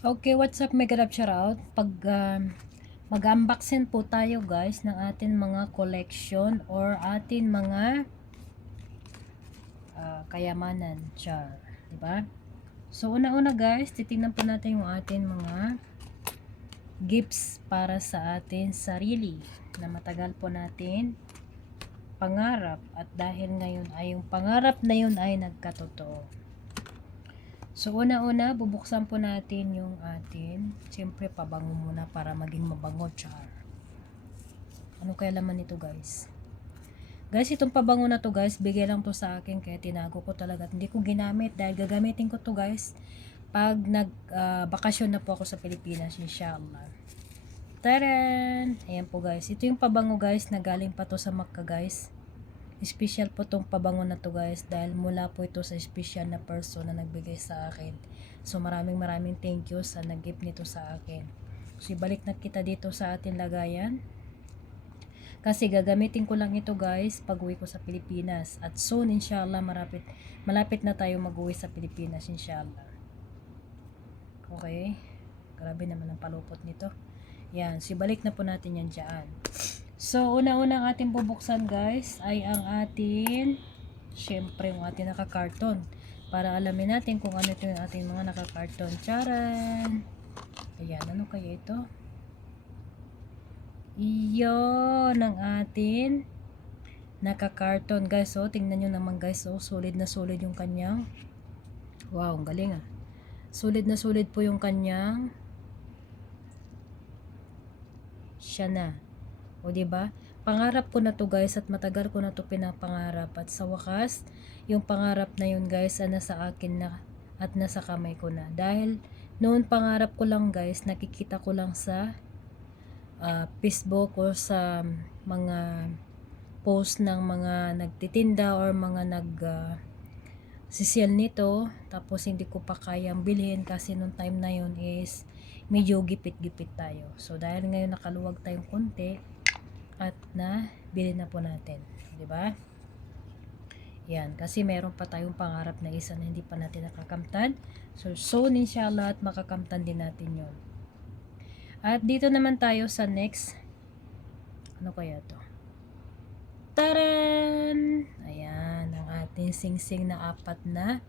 Okay, what's up, mega love shoutout. Mag-unboxing po tayo guys ng atin mga collection or atin mga kayamanan, char, diba? So una-una guys, titingnan po natin yung atin mga gifts para sa atin sarili na matagal po natin pangarap, at dahil ngayon ay yung pangarap na yun ay nagkatotoo. So una-una, bubuksan po natin yung atin. Siyempre pabango muna para maging mabango, char. Ano kaya laman nito guys? Guys, itong pabango na to guys, bigay lang to sa akin kaya tinago ko talaga. Hindi ko ginamit dahil gagamitin ko to guys pag bakasyon na po ako sa Pilipinas, inshallah. Taran! Ayan po guys. Ito yung pabango guys na galing pa to sa Makkah guys. Special po tong pabango na to guys dahil mula po ito sa special na person na nagbigay sa akin. So maraming thank you sa nag-gift nito sa akin. So ibalik na kita dito sa ating lagayan. Kasi gagamitin ko lang ito guys pag uwi ko sa Pilipinas. At soon inshallah malapit na tayo mag-uwi sa Pilipinas inshallah. Okay. Grabe naman ang palupot nito. Yan. So ibalik na po natin yan dyan. So, una-una ang ating bubuksan guys ay ang ating, syempre yung ating naka-carton. Para alamin natin kung ano ito yung ating mga naka-carton. Charan! Ayan, ano kaya ito? Iyon ang ating naka-carton guys. So, tingnan nyo naman guys. So, solid na solid yung kanyang. Wow, ang galing ah. Solid na solid po yung kanyang. Siya na. O diba? Pangarap ko na to guys at matagal ko na to pinapangarap, at sa wakas yung pangarap na yun guys ay nasa akin na at nasa kamay ko na. Dahil noon pangarap ko lang guys, nakikita ko lang sa Facebook o sa mga post ng mga nagtitinda or mga sisial nito, tapos hindi ko pa kayang bilhin kasi nung time na yun is medyo gipit-gipit tayo. So dahil ngayon nakaluwag tayong konti at na bilhin na po natin, di ba? Yan, kasi meron pa tayong pangarap na isa na hindi pa natin nakakamtan. So soon inshallah at makakamtan din natin 'yon. At dito naman tayo sa next. Ano kaya to? Taran! Ayan, ang ating singsing na 4 na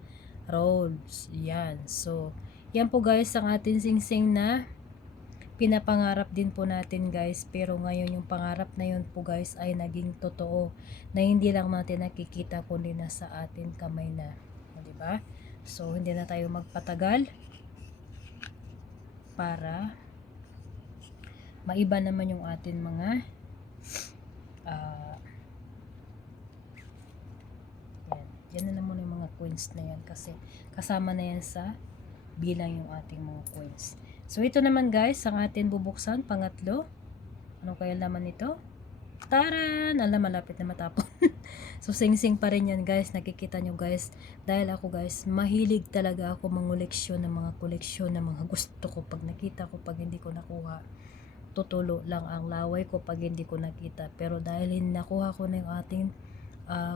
rolls. Yan. So, yan po guys ang ating singsing na pinapangarap din po natin guys, pero ngayon yung pangarap na yun po guys ay naging totoo, na hindi lang natin nakikita kundi nasa atin kamay na, di ba? So hindi na tayo magpatagal para maiba naman yung atin mga yan na naman yung mga coins na yan kasi kasama na yan sa bilang yung ating mga coins. So ito naman guys ang atin bubuksan, pangatlo. Ano kaya laman nito? Taran! Alam, malapit na matapon. So sing-sing pa rin yan guys, nakikita nyo guys. Dahil ako guys, mahilig talaga ako mangoleksyon ng mga koleksyon ng mga gusto ko. Pag nakita ko, pag hindi ko nakuha, tutulo lang ang laway ko pag hindi ko nakita. Pero dahil nakuha ko na yung ating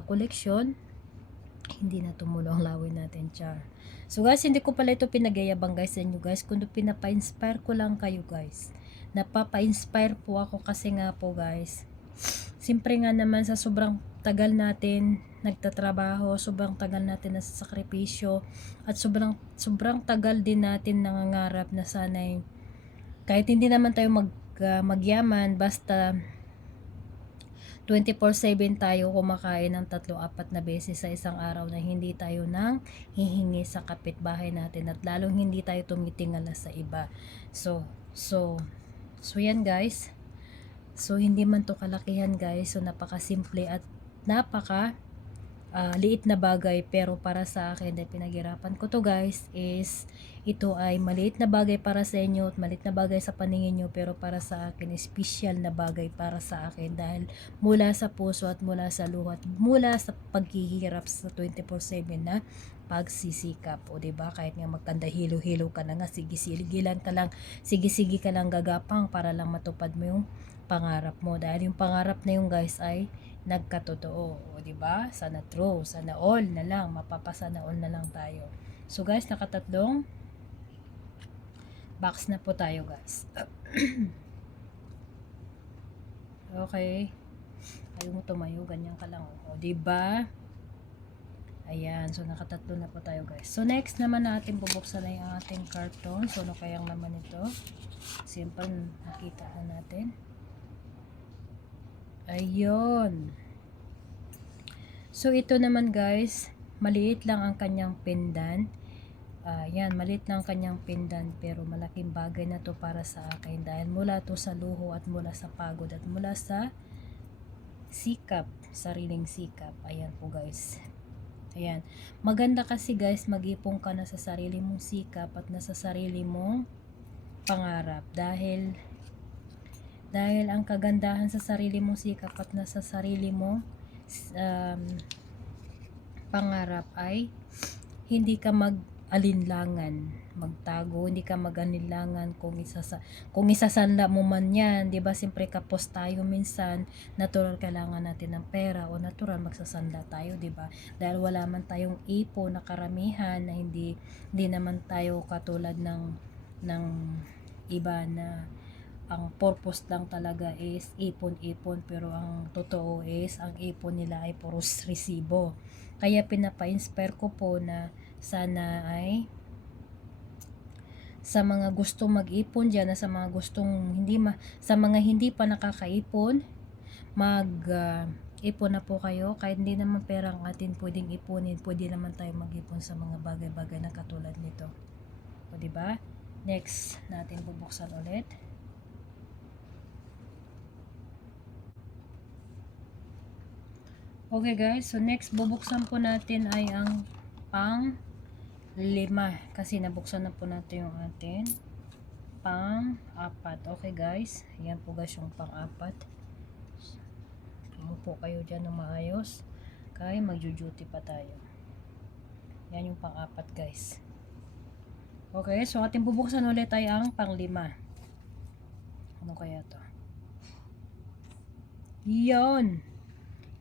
koleksyon, hindi na tumulo ang laway natin, char. So guys, hindi ko pala ito pinagayabang guys sa inyo guys, kundi pinapa-inspire ko lang kayo guys. Napapa-inspire po ako kasi nga po guys, siyempre nga naman sa sobrang tagal natin nagtatrabaho, sobrang tagal natin nasa sakripisyo, at sobrang tagal din natin nangangarap na sana'y kahit hindi naman tayo magyaman, basta 24/7 tayo kumakain ng 3-4 na beses sa isang araw, na hindi tayo nang hihingi sa kapitbahay natin, at lalong hindi tayo tumitingala sa iba. So yan guys. So hindi man to kalakihan guys, so napakasimple at napaka liit na bagay, pero para sa akin dahil pinaghirapan ko to guys, is ito ay maliit na bagay para sa inyo at maliit na bagay sa paningin nyo, pero para sa akin special na bagay para sa akin dahil mula sa puso at mula sa luha at mula sa paghihirap sa 24/7 na pagsisikap. O diba, kahit nga magkanda hilo-hilo ka na nga, sige-sigilan ka lang, sige-sige ka lang gagapang para lang matupad mo yung pangarap mo, dahil yung pangarap na yung guys ay nagkatotoo. O diba? Sana true, sana all na lang, mapapasana all na lang tayo. So guys, Box na po tayo guys. Okay. Ayaw mo tumayo, ganyan ka lang. O, diba? Ayan, so nakatatlo na po tayo guys. So next naman natin bubuksan na yung ating karton. So ano kayang naman ito? Simple, nakita na natin. Ayun. So ito naman guys, maliit lang ang kanyang pendant. Yan, maliit lang ang kanyang pendant pero malaking bagay na to para sa akin dahil mula to sa luho at mula sa pagod at mula sa sikap, sariling sikap. Ayan po guys. Ayan. Maganda kasi guys, mag-ipon ka na sa sarili mong sikap at nasa sarili mong pangarap dahil ang kagandahan sa sarili mong sikap at nasa sarili mong pangarap ay hindi ka mag-alinlangan, magtago, hindi ka mag-alinlangan kung isasanla mo man yan, 'di ba? Siyempre kapos tayo minsan, natural kailangan natin ng pera o natural magsasanla tayo, 'di ba? Dahil wala man tayong ipon na karamihan na hindi naman tayo katulad ng iba na ang purpose lang talaga is ipon-ipon pero ang totoo is ang ipon nila ay puros resibo. Kaya pinapa-inspire ko po na sana ay sa mga gustong mag-ipon diyan, na sa mga gustong sa mga hindi pa nakakaipon, ipon na po kayo. Kahit hindi naman pera ang atin pwedeng ipunin, pwede naman tayo mag-ipon sa mga bagay-bagay na katulad nito. O di ba? Next natin bubuksan ulit. Okay guys, so next bubuksan po natin ay ang pang 5 kasi nabuksan na po natin yung atin pang 4. Okay guys, ayan po guys yung pang 4. Umupo kayo dyan ng maayos kaya magjo-duty pa tayo. Yan yung pang 4 guys. Okay, so ating bubuksan ulit ay ang pang 5. Ano kaya to?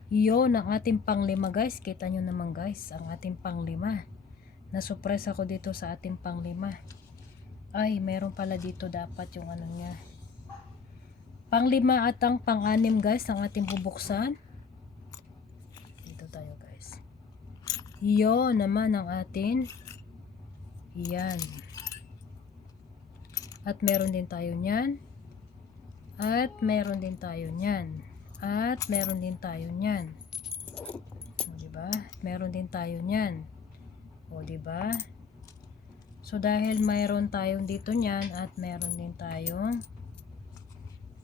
Yun ang ating pang 5 guys. Kita nyo naman guys, ang ating pang 5. Nasurprise ako dito sa ating pang 5. Ay, meron pala dito dapat yung ano niya. Pang 5 at ang pang 6 guys ang ating bubuksan. Dito tayo guys. Yun naman ang atin. Yan. At meron din tayo niyan. At meron din tayo niyan. At meron din tayo niyan. O diba? Meron din tayo niyan. O diba? So dahil mayroon tayong dito niyan at meron din tayong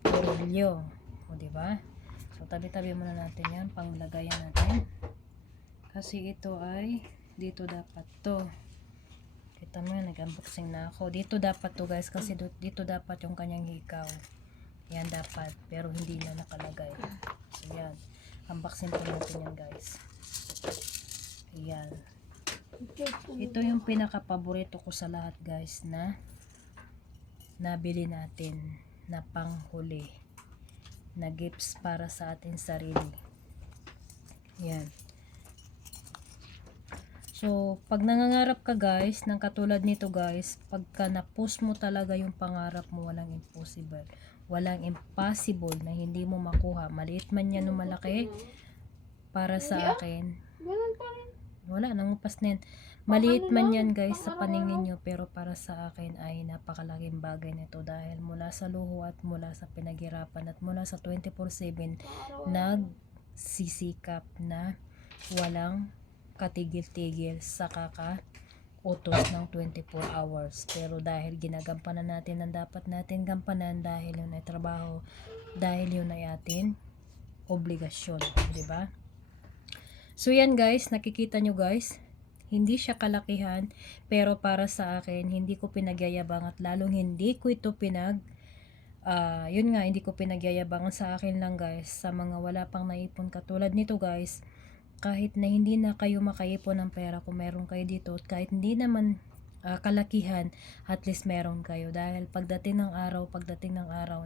orolyo. O diba? So tabi-tabi muna natin yan, panglagayan natin. Kasi ito ay dito dapat to. Kita mo yan, nag-unboxing na ako. Dito dapat to guys kasi dito dapat yung kanyang hikaw. Yan dapat, pero hindi na nakalagay. So yan, unboxing po natin yan guys. Ayan. Ito yung pinaka-paborito ko sa lahat guys na nabili natin na panghuli na gifts para sa ating sarili. Yan. So, pag nangangarap ka guys, ng katulad nito guys, pagka na-post mo talaga yung pangarap mo, walang impossible. Walang impossible na hindi mo makuha. Maliit man yan o malaki, para sa akin. Wala, nangupas na yan. Maliit man yan guys sa paningin nyo, pero para sa akin ay napakalaking bagay nito dahil mula sa luho at mula sa pinaghirapan at mula sa 24/7 nagsisikap na walang katigil-tigil sa utos ng 24 hours. Pero dahil ginagampanan natin ang dapat natin gampanan dahil yun ay trabaho, dahil yun ay atin obligasyon, di ba? So yan guys, nakikita nyo guys, hindi siya kalakihan, pero para sa akin, hindi ko pinagyayabang at lalong hindi ko ito hindi ko pinagyayabang sa akin lang guys, sa mga wala pang naipon katulad nito guys. Kahit na hindi na kayo makaipon ng pera, kung meron kayo dito, kahit hindi naman kalakihan, at least meron kayo. Dahil pagdating ng araw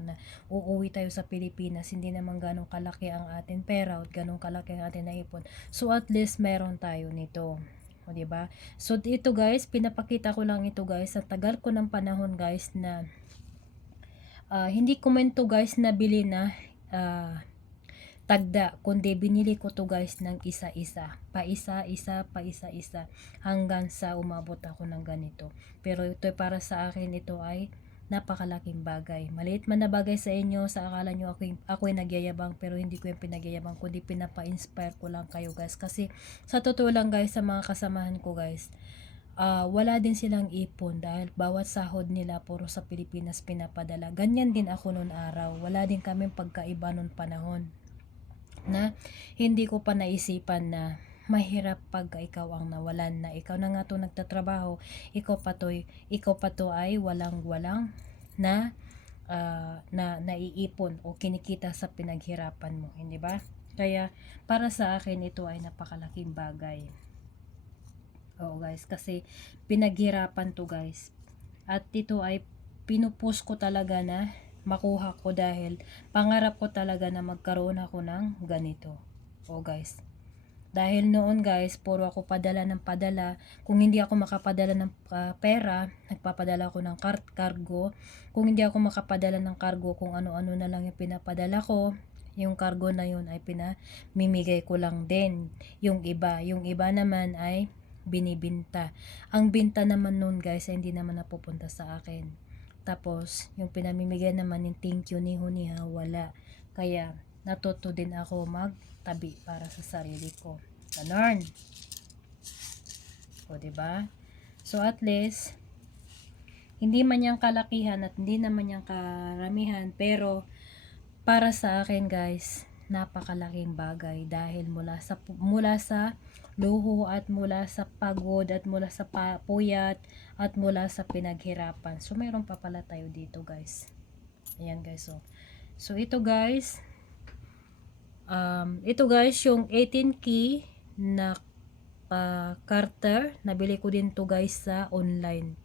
na uuwi tayo sa Pilipinas, hindi naman ganong kalaki ang ating pera at ganong kalaki ang ating naipon. So at least meron tayo nito. O, di ba? So, ito guys, pinapakita ko lang ito guys. Sa tagal ko ng panahon guys na hindi ko man to guys nabili na tagda, kundi binili ko to guys ng isa-isa. Pa-isa-isa, pa-isa-isa. Hanggang sa umabot ako ng ganito. Pero ito para sa akin, ito ay napakalaking bagay. Maliit man na bagay sa inyo, sa akala nyo ako'y nagyayabang, pero hindi ko yung pinagyayabang, kundi pinapa-inspire ko lang kayo guys. Kasi sa totoo lang guys, sa mga kasamahan ko guys, wala din silang ipon dahil bawat sahod nila puro sa Pilipinas pinapadala. Ganyan din ako noon araw. Wala din kaming pagkaiba noon panahon na hindi ko pa naisipan na mahirap pag ikaw ang nawalan, na ikaw na nga to nagtatrabaho, ikaw pa to ay walang na naiipon o kinikita sa pinaghirapan mo, hindi ba? Kaya para sa akin ito ay napakalaking bagay. Oo guys, kasi pinaghirapan to guys. At ito ay pinupus ko talaga na makuha ko dahil pangarap ko talaga na magkaroon ako ng ganito. Oo guys. Dahil noon guys, puro ako padala ng padala. Kung hindi ako makapadala ng pera, nagpapadala ako ng cargo. Kung hindi ako makapadala ng cargo, kung ano-ano na lang yung pinapadala ko, yung cargo na yun ay pinamimigay ko lang din. Yung iba naman ay binibinta. Ang binta naman noon guys, ay hindi naman napupunta sa akin. Tapos, yung pinamimigay naman yung thank you ni Huniha, wala. Kaya, natuto din ako magtabi para sa sarili ko. Ganon. O, diba? So, at least, hindi man yung kalakihan at hindi naman yung karamihan, pero, para sa akin guys, napakalaking bagay dahil mula sa luho at mula sa pagod at mula sa puyat at mula sa pinaghirapan. So mayroon pa pala tayo dito guys. Ayan guys, so ito guys yung 18 key na Carter, nabili ko din to guys sa online.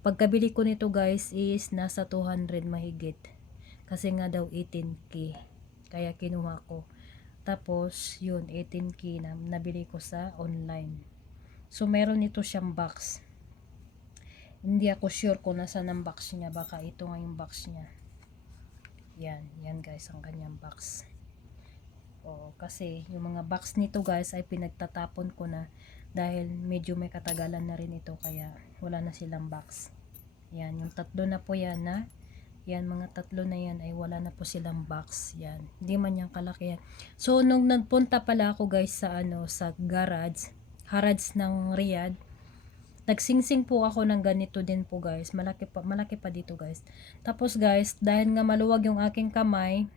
Pagkabili ko nito guys is nasa 200 mahigit. Kasi nga daw 18k. Kaya kinuha ko. Tapos, yun, 18k na nabili ko sa online. So, meron ito siyang box. Hindi ako sure kung nasa ng box niya. Baka ito nga yung box niya. Yan guys, ang kanyang box. Kasi yung mga box nito guys ay pinagtatapon ko na dahil medyo may katagalan na rin ito. Kaya, wala na silang box. Yan, yung tatlo na po yan na yan, mga tatlo na yan ay wala na po silang box. Yan, hindi man yung kalaki yan. So, nung nagpunta pala ako guys sa sa Harrods ng Riyadh, nagsingsing po ako ng ganito din po guys. Malaki pa dito guys. Tapos guys, dahil nga maluwag yung aking kamay,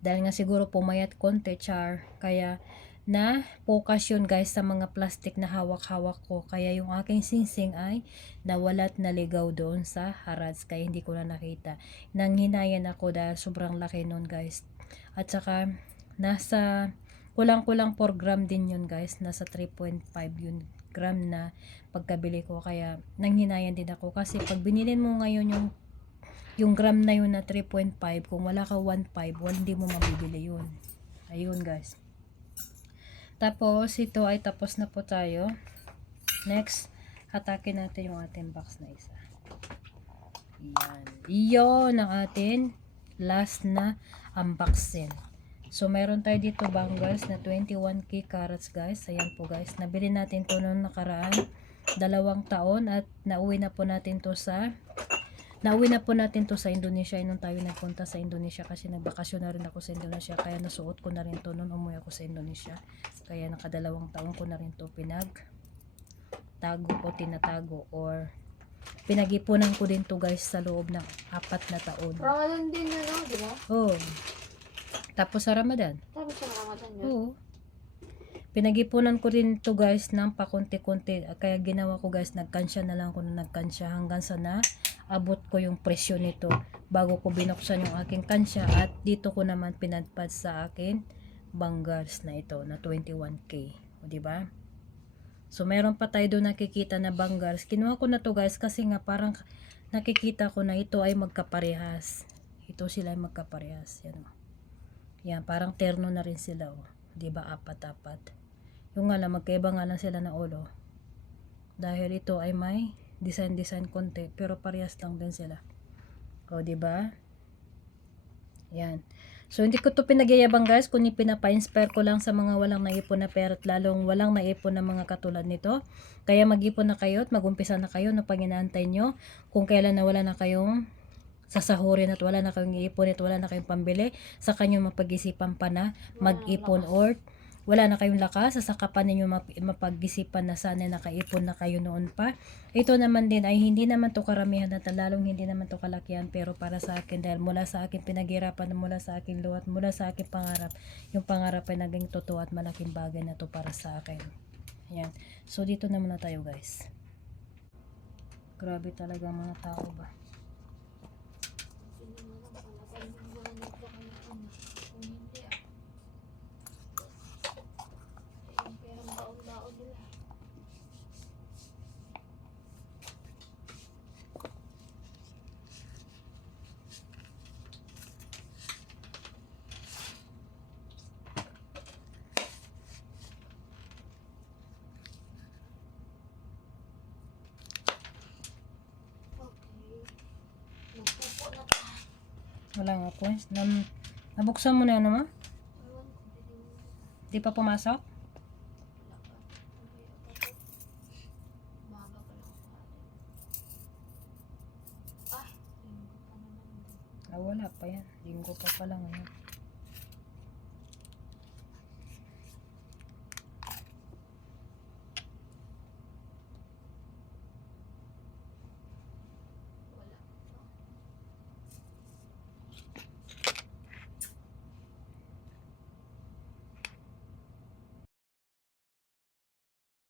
dahil nga siguro pumayat konti, kaya na focus yun guys sa mga plastic na hawak-hawak ko, kaya yung aking singsing ay nawalat, naligaw doon sa Harrods, kaya hindi ko na nakita. Nanghinayan ako dahil sobrang laki nun guys, at saka nasa kulang-kulang 4 gram din yun guys, nasa 3.5 yun gram na pagkabili ko, kaya nanghinayan din ako kasi pag binilin mo ngayon yung gram na yun na 3.5, kung wala ka 1.5, hindi mo mabibili yun. Ayun guys. Tapos, ito ay tapos na po tayo. Next, hatakin natin yung ating box na isa. Yan. Iyon ang atin last na unboxing. So, meron tayo dito bangles na 21k carats guys. Ayan po guys. Nabili natin to noong nakaraan 2 taon at nauwi na po natin to sa Indonesia. Nung tayo nagpunta sa Indonesia kasi nagbakasyon na rin ako sa Indonesia, kaya nasuot ko na rin to nung umuwi ako sa Indonesia. Kaya naka 2 taon ko na rin to tinatago or pinag-ipunan ko din to guys sa loob ng 4 na taon. Ramadan din na, no? Di ba? Oo. Tapos sa Ramadan. Tapos sa Ramadan yun. Oo. Pinag-ipunan ko rin to guys ng pakunti-kunti. Kaya ginawa ko guys, nagkansya na lang ako na nagkansya hanggang sa abot ko yung presyo nito bago ko binuksan yung aking kansya, at dito ko naman pinadpad sa akin bangles na ito na 21k. O diba? So meron pa tayo doon nakikita na bangles. Kinuha ko na to guys kasi nga parang nakikita ko na ito ay magkaparehas. Ito sila ay magkaparehas. Yan, parang terno na rin sila. O. Diba? Apat-apat. Yung nga lang, magkaiba nga lang sila ng ulo. Dahil ito ay may design konti, pero parehas lang din sila. O, di ba? Yan. So, hindi ko to pinagyayabang guys, kundi pinapa-inspire ko lang sa mga walang naipon na pera at lalong walang naipon na mga katulad nito. Kaya mag-ipon na kayo at mag-umpisa na kayo no pag inaantay nyo. Kung kailan na wala na kayong sasahurin at wala na kayong iipon at wala na kayong pambili, sa kanyo mapag-isipan pa na mag-ipon or wala na kayong lakas, sasaka pa ninyo mapag-isipan na sana nakaipon na kayo noon pa. Ito naman din ay hindi naman to karamihan at lalong hindi naman to kalakihan, pero para sa akin dahil mula sa akin pinaghirapan, mula sa akin luhat, mula sa akin pangarap, yung pangarap ay naging totoo at malaking bagay na to para sa akin. Ayan. So dito na muna tayo guys. Grabe talaga mga tao ba. Hindi mo lang talagang wala nagkakalaan. Kung hindi yung perang baon-baon nila. Okay. Nagpupo na pa. Wala nga po. Nabuksan mo na yan naman? Ewan ko, hindi mo na. Di pa pumasok? Wala pa. Umaga pa lang sa atin. Ah, linggo pa naman. Ah, wala pa yan. Linggo pa pala ngayon.